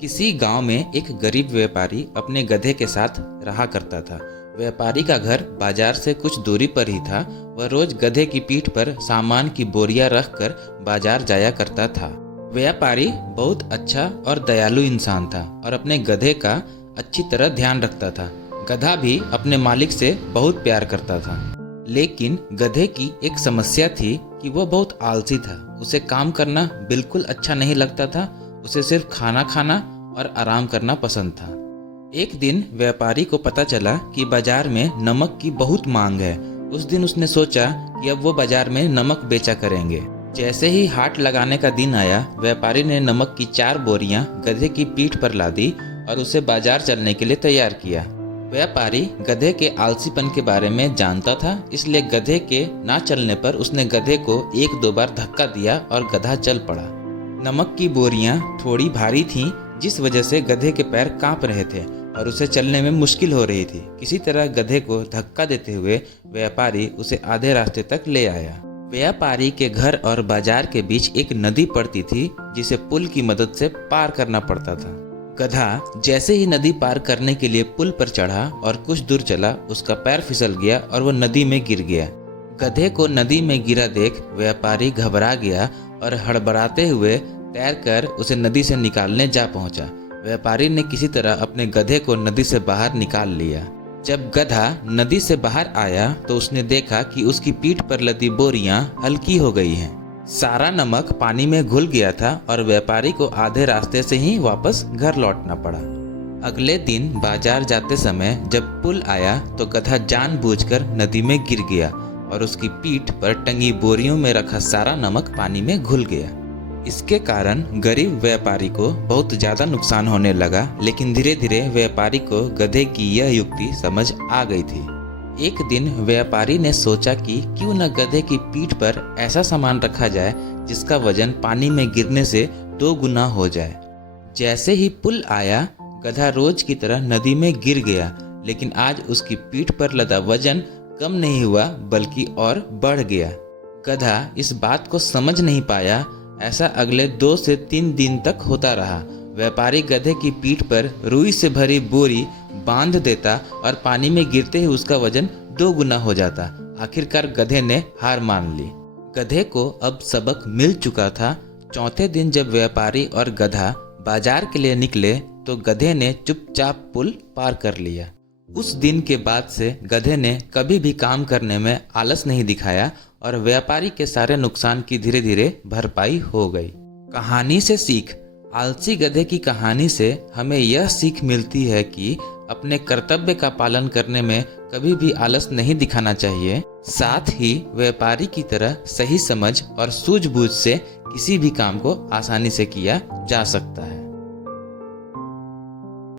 किसी गांव में एक गरीब व्यापारी अपने गधे के साथ रहा करता था। व्यापारी का घर बाजार से कुछ दूरी पर ही था। वह रोज गधे की पीठ पर सामान की बोरियां रखकर बाजार जाया करता था। व्यापारी बहुत अच्छा और दयालु इंसान था और अपने गधे का अच्छी तरह ध्यान रखता था। गधा भी अपने मालिक से बहुत प्यार करता था। लेकिन गधे की एक समस्या थी कि वह बहुत आलसी था। उसे काम करना बिल्कुल अच्छा नहीं लगता था। उसे सिर्फ खाना खाना और आराम करना पसंद था। एक दिन व्यापारी को पता चला कि बाजार में नमक की बहुत मांग है। उस दिन उसने सोचा कि अब वो बाजार में नमक बेचा करेंगे। जैसे ही हाट लगाने का दिन आया, व्यापारी ने नमक की 4 बोरियां गधे की पीठ पर लादी और उसे बाजार चलने के लिए तैयार किया। व्यापारी गधे के आलसीपन के बारे में जानता था, इसलिए गधे के ना चलने पर उसने गधे को 1-2 बार धक्का दिया और गधा चल पड़ा। नमक की बोरियां थोड़ी भारी थीं, जिस वजह से गधे के पैर कांप रहे थे और उसे चलने में मुश्किल हो रही थी। किसी तरह गधे को धक्का देते हुए व्यापारी उसे आधे रास्ते तक ले आया। व्यापारी के घर और बाजार के बीच एक नदी पड़ती थी, जिसे पुल की मदद से पार करना पड़ता था। गधा जैसे ही नदी पार करने के लिए पुल पर चढ़ा और कुछ दूर चला, उसका पैर फिसल गया और वह नदी में गिर गया। गधे को नदी में गिरा देख व्यापारी घबरा गया और हड़बड़ाते हुए तैरकर उसे नदी से निकालने जा पहुंचा। व्यापारी ने किसी तरह अपने गधे को नदी से बाहर निकाल लिया। जब गधा नदी से बाहर आया तो उसने देखा कि उसकी पीठ पर लदी बोरियां हल्की हो गई हैं। सारा नमक पानी में घुल गया था और व्यापारी को आधे रास्ते से ही वापस घर लौटना पड़ा। अगले दिन बाजार जाते समय जब पुल आया तो गधा जानबूझकर नदी में गिर गया और उसकी पीठ पर टंगी बोरियों में रखा सारा नमक पानी में घुल गया। इसके कारण गरीब व्यापारी को बहुत ज़्यादा नुकसान होने लगा, लेकिन धीरे धीरे व्यापारी को गधे की यह युक्ति समझ आ गई थी। एक दिन व्यापारी ने सोचा कि क्यों न गधे की पीठ पर ऐसा सामान रखा जाए जिसका वजन पानी में गिरने से 2 गुना हो जाए। जैसे ही पुल आया, गधा रोज की तरह नदी में गिर गया, लेकिन आज उसकी पीठ पर लदा वजन कम नहीं हुआ बल्कि और बढ़ गया। गधा इस बात को समझ नहीं पाया। ऐसा अगले 2 से 3 दिन तक होता रहा। व्यापारी गधे की पीठ पर रुई से भरी बोरी बांध देता और पानी में गिरते ही उसका वजन 2 गुना हो जाता। आखिरकार गधे ने हार मान ली। गधे को अब सबक मिल चुका था। चौथे दिन जब व्यापारी और गधा बाजार के लिए निकले तो गधे ने चुपचाप पुल पार कर लिया। उस दिन के बाद से गधे ने कभी भी काम करने में आलस नहीं दिखाया और व्यापारी के सारे नुकसान की धीरे धीरे भरपाई हो गई। कहानी से सीख। आलसी गधे की कहानी से हमें यह सीख मिलती है कि अपने कर्तव्य का पालन करने में कभी भी आलस नहीं दिखाना चाहिए। साथ ही व्यापारी की तरह सही समझ और सूझबूझ से किसी भी काम को आसानी से किया जा सकता है।